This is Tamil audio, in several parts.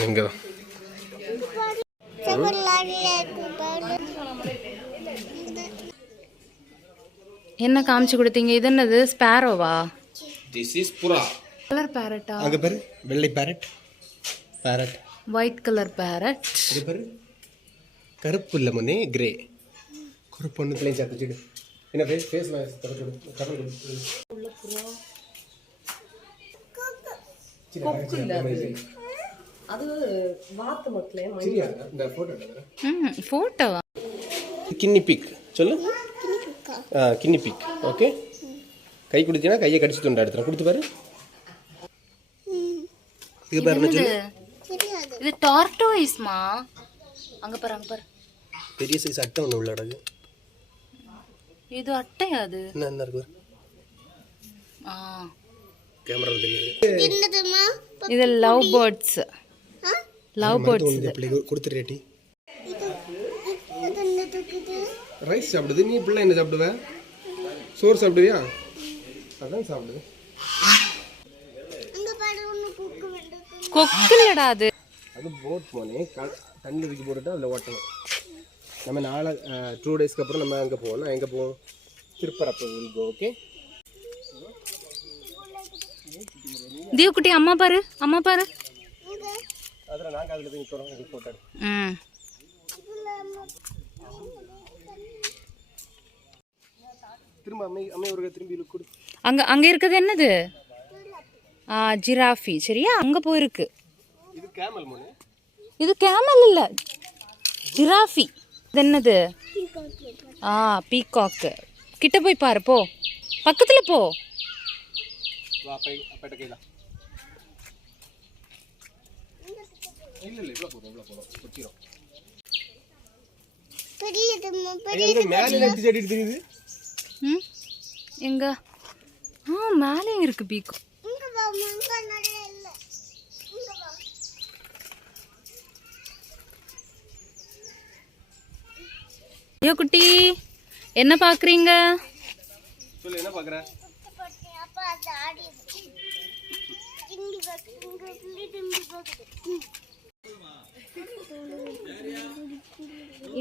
இங்கே தான் என்ன காமிச்சு கொடுத்தீங்க? இது என்னது? ஸ்பேரோவா திஸ் இஸ் புறா கலர் பேரட்டா அங்கே பாரு வெள்ளை parrot parrot white colour parrot இது பாரு. கருப்பு இல்லை முன்னே கிரே கருப்பு ஒன்று பிள்ளைங்க சேர்த்து வச்சுடு என்ன ஃபேஸ் ஃபேஸ் திறந்து கடல் சரியா இந்த ஃபோட்டோ ம் ஃபோட்டோவா கின்னி பிக். சொல்லு. ஆ கின்னி பிக். ஓகே? கை கொடுத்தீங்கன்னா கையை கடிச்சு துண்டா எடுத்துறேன் கொடுத்து பாரு. இது பாரு என்ன சொல்லு? இது டார்டோயிஸ்மா அங்க பாரு அங்க பாரு. பெரிய சைஸ் அட்டை ஒன்று உள்ள அடகு இது அட்டையா அது. என்ன இருக்கு ஆ. கேமரா தெரியாது. இது லவ் பேர்ட்ஸ். Love birds. உங்களுக்கு பிள்ளை கொடுத்துருட்டி ரைஸ் சாப்பிடுது. நீ பிள்ளை என்ன சாப்பிடுவ? சோறு சாப்பிடுவியா? அதான் சாப்பிடுது. கொக்குலடா அது. அது போட் போனே. தண்ணி தூக்கி போட்டுட்டு அதில் ஓட்டணும். நம்ம நாளை டூ டேஸ்க்கு அப்புறம் நம்ம அங்கே போவோம். எங்கே போவோம்? திருப்பரப்பு வில் ஓகே தீவுக்குட்டி அம்மா பாரு அம்மா பாரு. அதில் நாங்கள் அதில் போய் நிற்கிறோம் இது போட்டோ ம் திரும்ப அம்மை அம்மை ஒரு திரும்பி look கொடு. அங்க அங்க இருக்குது என்னது? ஜிராஃபி சரியா? அங்க போயிருக்கு. இது கேமல் இது கேமல் இல்ல ஜிராஃபி. இது என்னது? ஆ பீகாக்கு கிட்ட போய் பாரு போ. பக்கத்துல போ. வா அப்பா அப்பாட்ட கைதா இல்லை இல்லை இவ்வளோ போதும் இவ்வளோ போதும் குச்சிரும் எங்க மேலே நெத்தி செடிட்டு தெரியுது ம் எங்க ஆ மேலேயும் இருக்கு பீகோ ஐயோ குட்டி. என்ன பாக்குறீங்க? சொல்லு என்ன பார்க்குற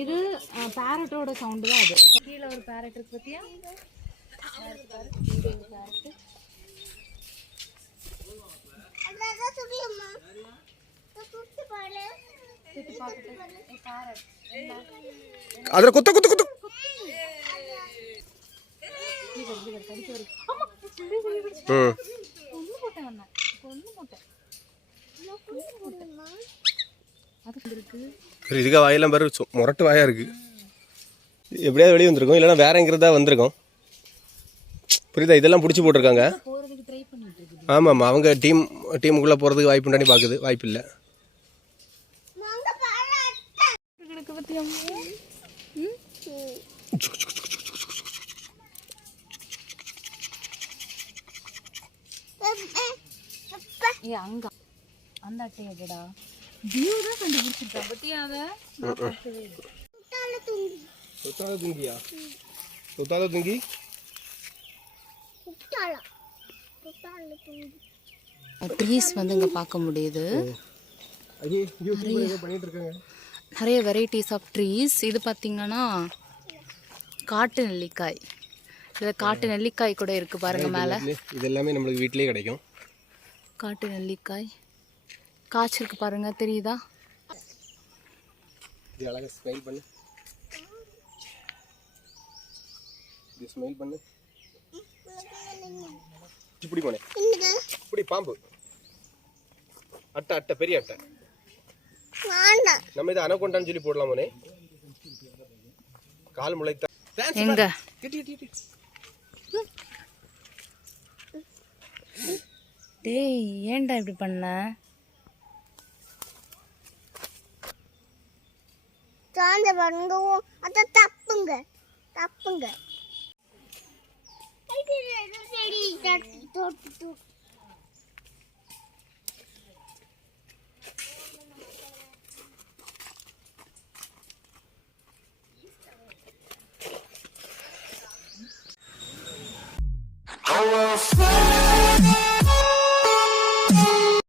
இது பேரட்டோட சவுண்டு தான் அது. கீழே ஒரு பேரட் இருக்கு பத்தியா? அதில் கொத்த கொத்த கொத்த. ம். ஒண்ணு போட்டேன் ஒண்ணு ஒண்ணு போட்டேன் அது இருக்கு சரி இதுக்கு வாயெல்லாம் பாரு முரட்டு வாயா இருக்கு. எப்படியாவது வெளியே வந்திருக்கும் இல்லைன்னா வேற எங்கிறதா வந்திருக்கும். புரியுதா? இதெல்லாம் பிடிச்சி போட்டிருக்காங்க. ஆமாம் ஆமாம் அவங்க டீம் டீமுக்குள்ளே போகிறதுக்கு வாய்ப்பு உண்டானி பார்க்குது. வாய்ப்பு இல்லை. பத்தியா ஏ அங்க. அந்த அட்டை எதுடா வியூ தான் கண்டுபிடிச்சிருக்கா. பத்தியா சுத்தாத துங்கியா சுத்தாத துங்கி ட்ரீஸ் வந்து இங்க பார்க்க முடியுது. ஐயே யூடியூப்ல ஏதோ பண்ணிட்டு இருக்காங்க. நிறைய வெரைட்டிஸ் ஆஃப் ட்ரீஸ் இது பார்த்தீங்கன்னா காட்டு நெல்லிக்காய். இதில் காட்டு நெல்லிக்காய் கூட இருக்கு பாருங்க மேலே. இது எல்லாமே நம்மளுக்கு வீட்டிலேயே கிடைக்கும். காட்டு நெல்லிக்காய். காய்ச்சிருக்கு பாருங்க தெரியுதா? இது அழகாக ஸ்மைல் பண்ணு. இது ஸ்மைல் பண்ணு. இப்படி போனே. இப்படி பாம்பு. அட்டை அட்டை பெரிய அட்டை. நம்ம இதை அனகொண்டான்னு சொல்லி போடலாம் கால் முளைத்தா எங்க? கிட்டி கிட்டி கிட்டி. டேய் ஏன்டா இப்படி பண்ண? சாந்த பண்ணுங்க அத தப்புங்க. தப்புங்க. சரி தட்டி தொட்டு தொட்டு will fly.